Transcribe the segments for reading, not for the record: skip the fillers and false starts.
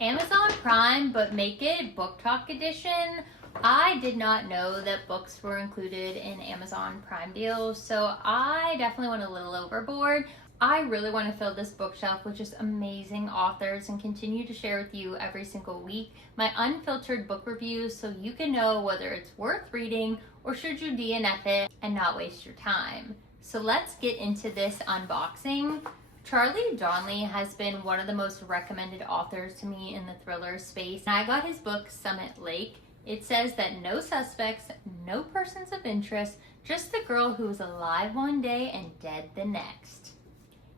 Amazon Prime, but make it Book Talk edition. I did not know that books were included in Amazon Prime deals, so I definitely went a little overboard. I really want to fill this bookshelf with just amazing authors and continue to share with you every single week my unfiltered book reviews so you can know whether it's worth reading or should you DNF it and not waste your time. So let's get into this unboxing. Charlie Donlea has been one of the most recommended authors to me in the thriller space. I got his book Summit Lake. It says that no suspects, no persons of interest, just the girl who was alive one day and dead the next.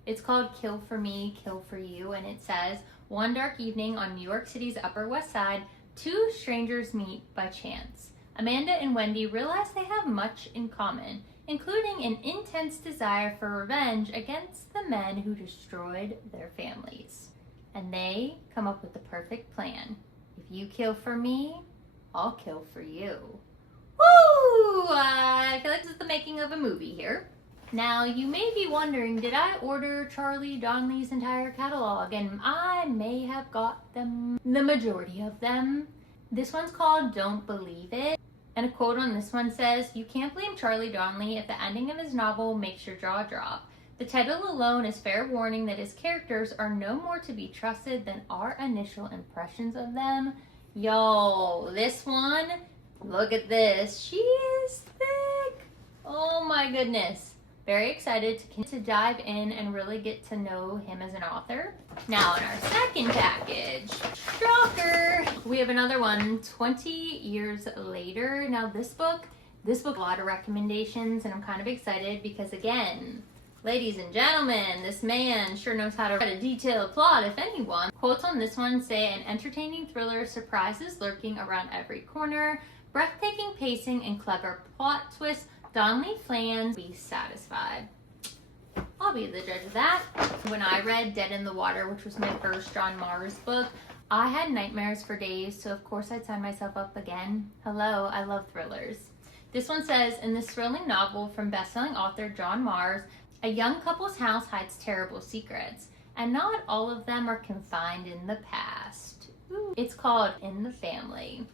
It's called Kill for Me, Kill for You, and it says, one dark evening on New York City's Upper West Side, two strangers meet by chance. Amanda and Wendy realize they have much in common, including an intense desire for revenge against the men who destroyed their families. And they come up with the perfect plan. If you kill for me, I'll kill for you. Woo! I feel like this is the making of a movie here. Now, you may be wondering, did I order Charlie Donlea's entire catalog? And I may have got them, the majority of them. This one's called Don't Believe It. And a quote on this one says, "You can't blame Charlie Donlea if the ending of his novel makes your jaw drop. The title alone is fair warning that his characters are no more to be trusted than our initial impressions of them." Yo, this one, look at this. She is thick. Oh my goodness. Very excited to dive in and really get to know him as an author. Now in our second package, shocker, we have another one, 20 Years Later. Now this book, a lot of recommendations, and I'm kind of excited because, again, ladies and gentlemen, this man sure knows how to write a detailed plot, if anyone. Quotes on this one say, an entertaining thriller, surprises lurking around every corner, breathtaking pacing and clever plot twists. Donlea plans be satisfied. I'll be the judge of that. When I read Dead in the Water, which was my first John Mars book, I had nightmares for days, so of course I'd sign myself up again. Hello, I love thrillers. This one says, in this thrilling novel from best-selling author John Mars, a young couple's house hides terrible secrets, and not all of them are confined in the past. Ooh. It's called In the Family.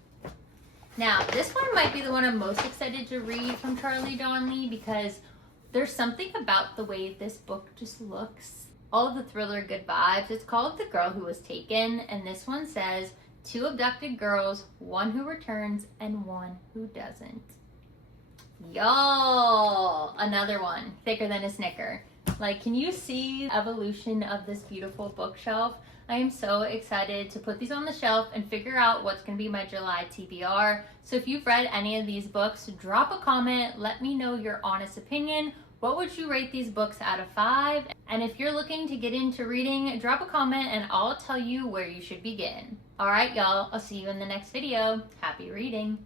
Now, this one might be the one I'm most excited to read from Charlie Donlea because there's something about the way this book just looks. All of the thriller good vibes. It's called The Girl Who Was Taken, and this one says, two abducted girls, one who returns and one who doesn't. Y'all, another one, thicker than a Snicker. Like, can you see the evolution of this beautiful bookshelf? I am so excited to put these on the shelf and figure out what's going to be my July TBR. So if you've read any of these books, drop a comment. Let me know your honest opinion. What would you rate these books out of 5? And if you're looking to get into reading, drop a comment and I'll tell you where you should begin. All right, y'all. I'll see you in the next video. Happy reading.